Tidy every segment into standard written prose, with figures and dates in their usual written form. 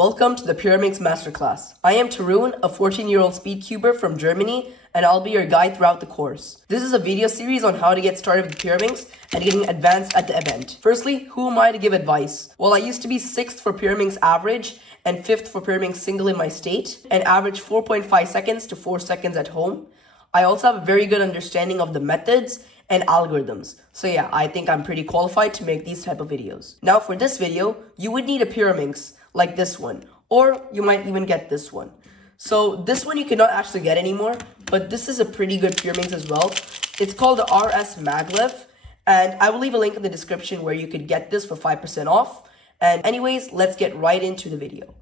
Welcome to the Pyraminx MasterClass. I am Tarun, a 14-year-old speedcuber from Germany, and I'll be your guide throughout the course. This is a video series on how to get started with Pyraminx and getting advanced at the event. Firstly, who am I to give advice? Well, I used to be 6th for Pyraminx average and 5th for Pyraminx single in my state, and average 4.5 seconds to 4 seconds at home. I also have a very good understanding of the methods and algorithms. So yeah, I think I'm pretty qualified to make these type of videos. Now for this video, you would need a Pyraminx like this one, or you might even get this one. So this one you cannot actually get anymore, but this is a pretty good Pyraminx as well. It's called the RS Maglev, and I will leave a link in the description where you could get this for 5% off. And anyways, let's get right into the video.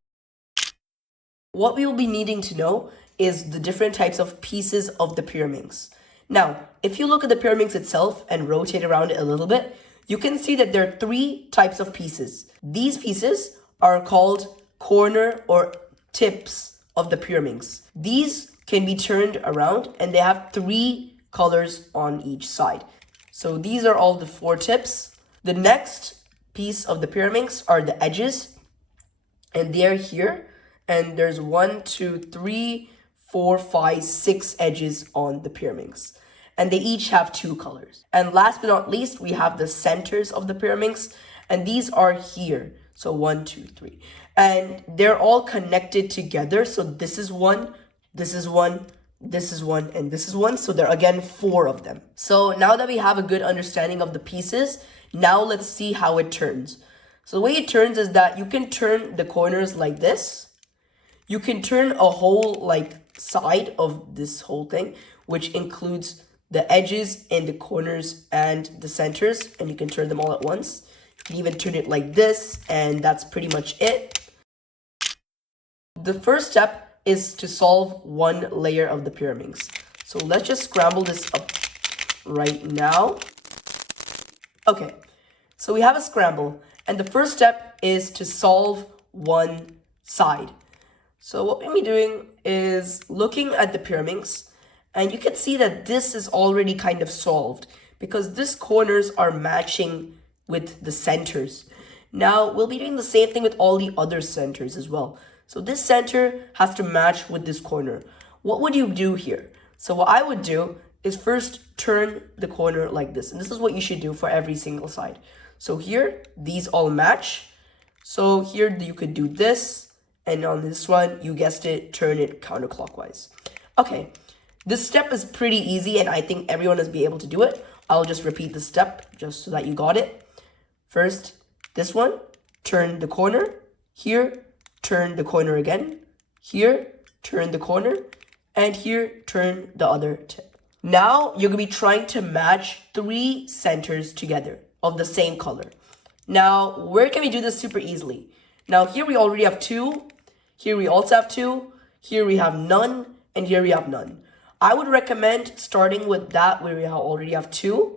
What we will be needing to know is the different types of pieces of the Pyraminx. Now, if you look at the Pyraminx itself and rotate around it a little bit, you can see that there are 3 types of pieces. These pieces are called corner or tips of the Pyraminx. These can be turned around and they have 3 colors on each side. So these are all the 4 tips. The next piece of the Pyraminx are the edges, and they're here. And there's 1, 2, 3, 4, 5, 6 edges on the Pyraminx, and they each have 2 colors. And last but not least, we have the centers of the Pyraminx, and these are here. So 1, 2, 3, and they're all connected together. So this is 1, this is 1, this is 1, and this is 1. So there are again 4 of them. So now that we have a good understanding of the pieces, now let's see how it turns. So the way it turns is that you can turn the corners like this. You can turn a whole side of this whole thing, which includes the edges and the corners and the centers, and you can turn them all at once. You can even turn it like this, and that's pretty much it. The first step is to solve one layer of the Pyraminx. So let's just scramble this up right now. Okay, so we have a scramble, and the first step is to solve one side. So what we'll be doing is looking at the Pyraminx, and you can see that this is already kind of solved because these corners are matching with the centers. Now we'll be doing the same thing with all the other centers as well. So this center has to match with this corner. What would you do here? So what I would do is first turn the corner like this, and this is what you should do for every single side. So here, these all match. So here you could do this. And on this one, you guessed it, turn it counterclockwise. Okay, this step is pretty easy, and I think everyone will be able to do it. I'll just repeat the step just so that you got it. First, this one, turn the corner. Here, turn the corner again. Here, turn the corner. And here, turn the other tip. Now, you're going to be trying to match 3 centers together of the same color. Now, where can we do this super easily? Now, here we already have 2. Here we also have 2, here we have none, and here we have none. I would recommend starting with that where we already have 2.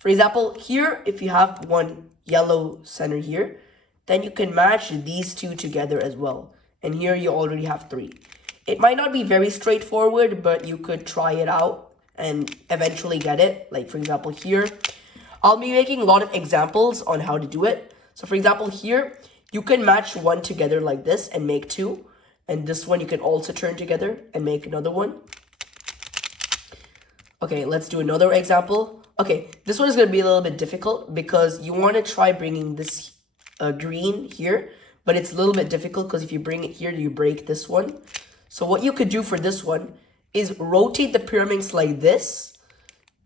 For example, here, if you have one yellow center here, then you can match these 2 together as well. And here you already have 3. It might not be very straightforward, but you could try it out and eventually get it. Like for example, here, I'll be making a lot of examples on how to do it. So for example, here, you can match 1 together like this and make 2. And this one you can also turn together and make another one. Okay, let's do another example. Okay, this one is going to be a little bit difficult because you want to try bringing this green here. But it's a little bit difficult because if you bring it here, you break this one. So what you could do for this one is rotate the Pyraminx like this.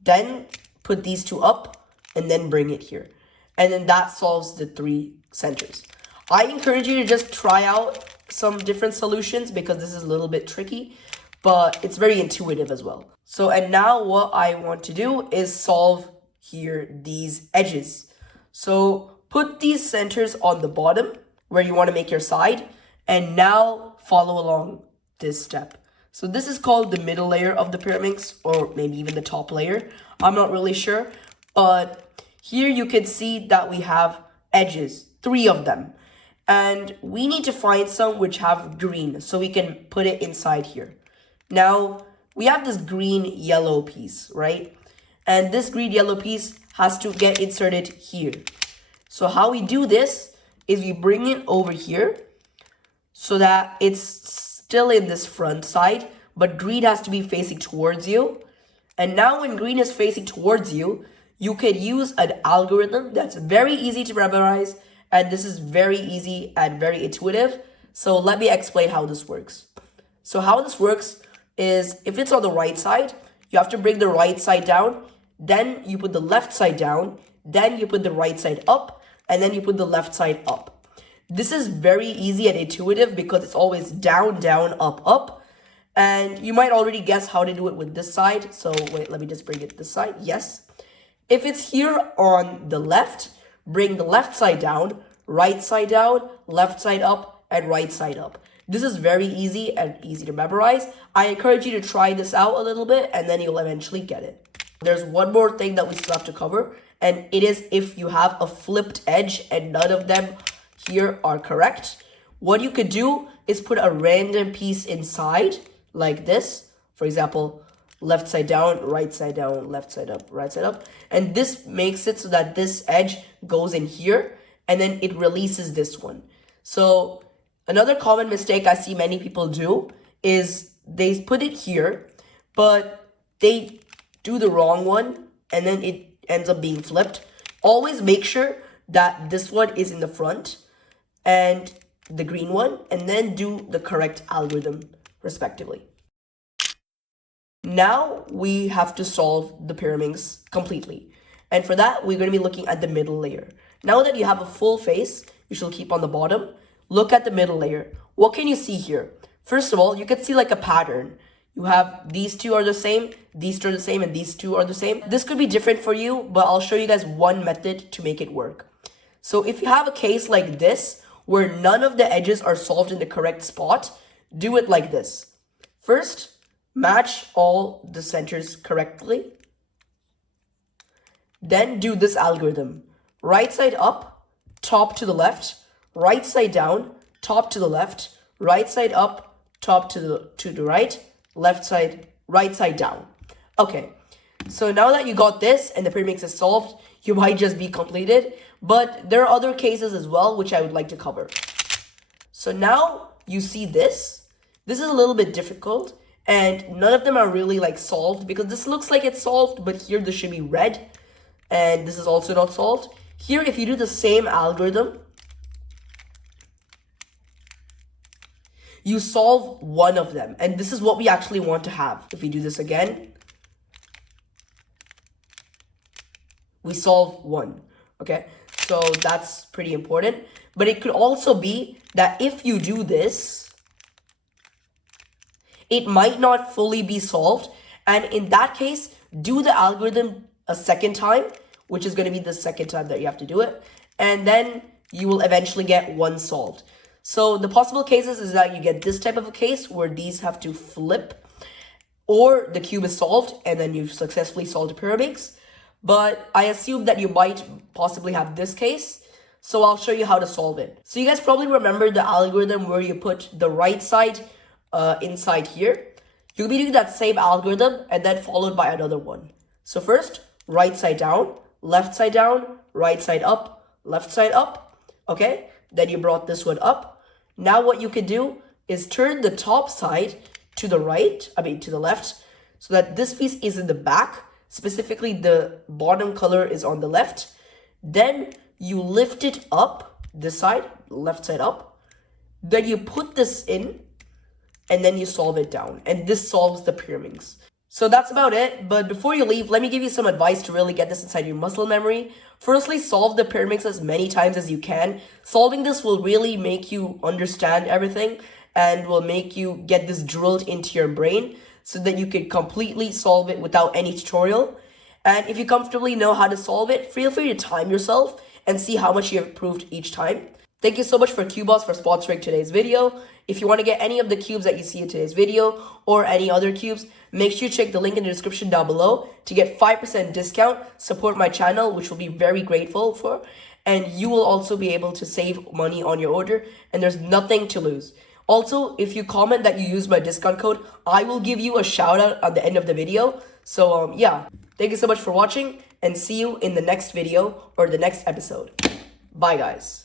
Then put these 2 up and then bring it here. And then that solves the 3 centers. I encourage you to just try out some different solutions because this is a little bit tricky, but it's very intuitive as well. So, and now what I want to do is solve here these edges. So put these centers on the bottom where you want to make your side, and now follow along this step. So this is called the middle layer of the Pyraminx, or maybe even the top layer. I'm not really sure, but here you can see that we have edges, 3 of them. And we need to find some which have green, so we can put it inside here. Now, we have this green-yellow piece, right? And this green-yellow piece has to get inserted here. So how we do this is we bring it over here. so that it's still in this front side, but green has to be facing towards you. And now when green is facing towards you, you can use an algorithm that's very easy to memorize, and this is very easy and very intuitive. So let me explain how this works. So how this works is, if it's on the right side, you have to bring the right side down, then you put the left side down, then you put the right side up, and then you put the left side up. This is very easy and intuitive because it's always down, down, up, up. And you might already guess how to do it with this side. So wait, let me just bring it this side. Yes. If it's here on the left, bring the left side down, left side up, and right side up. This is very easy and easy to memorize. I encourage you to try this out a little bit and then you'll eventually get it. There's one more thing that we still have to cover, and it is if you have a flipped edge and none of them here are correct. What you could do is put a random piece inside like this. For example, left side down, left side up, right side up. And this makes it so that this edge goes in here and then it releases this one. So another common mistake I see many people do is they put it here, but they do the wrong one and then it ends up being flipped. Always make sure that this one is in the front and the green one, and then do the correct algorithm respectively. Now we have to solve the Pyraminx completely. And for that, we're going to be looking at the middle layer. Now that you have a full face, you should keep on the bottom. Look at the middle layer. What can you see here? First of all, you can see like a pattern. You have these two are the same, these two are the same, and these two are the same. This could be different for you, but I'll show you guys one method to make it work. So if you have a case like this, where none of the edges are solved in the correct spot, do it like this. First, match all the centers correctly. Then do this algorithm. Right side up, top to the left, right side down, top to the left, right side up, top to the right, left side, right side down. Okay, so now that you got this and the Pyraminx is solved, you might just be completed, but there are other cases as well which I would like to cover. So now you see this. This is a little bit difficult and none of them are really like solved because this looks like it's solved, but here this should be red and this is also not solved. Here, if you do the same algorithm, you solve one of them, and this is what we actually want to have. If we do this again, we solve one, okay? So that's pretty important. But it could also be that if you do this, it might not fully be solved. And in that case, do the algorithm a second time, which is going to be the second time that you have to do it. And then you will eventually get one solved. So the possible cases is that you get this type of a case where these have to flip, or the cube is solved and then you've successfully solved the Pyraminx. But I assume that you might possibly have this case, so I'll show you how to solve it. So you guys probably remember the algorithm where you put the right side inside here. You'll be doing that same algorithm and then followed by another one. So first, right side down, right side up, left side up, okay? Then you brought this one up. Now what you can do is turn the top side to the right, to the left, so that this piece is in the back. Specifically, the bottom color is on the left. Then you lift it up, this side, left side up. Then you put this in, and then you solve it down. And this solves the Pyraminx. So that's about it. But before you leave, let me give you some advice to really get this inside your muscle memory. Firstly, solve the Pyraminx as many times as you can. Solving this will really make you understand everything and will make you get this drilled into your brain so that you can completely solve it without any tutorial. And if you comfortably know how to solve it, feel free to time yourself and see how much you have improved each time. Thank you so much for Cuboss for sponsoring today's video. If you want to get any of the cubes that you see in today's video or any other cubes, make sure you check the link in the description down below to get 5% discount. Support my channel, which will be very grateful for. And you will also be able to save money on your order, and there's nothing to lose. Also, if you comment that you use my discount code, I will give you a shout out at the end of the video. So yeah, thank you so much for watching and see you in the next video or the next episode. Bye guys.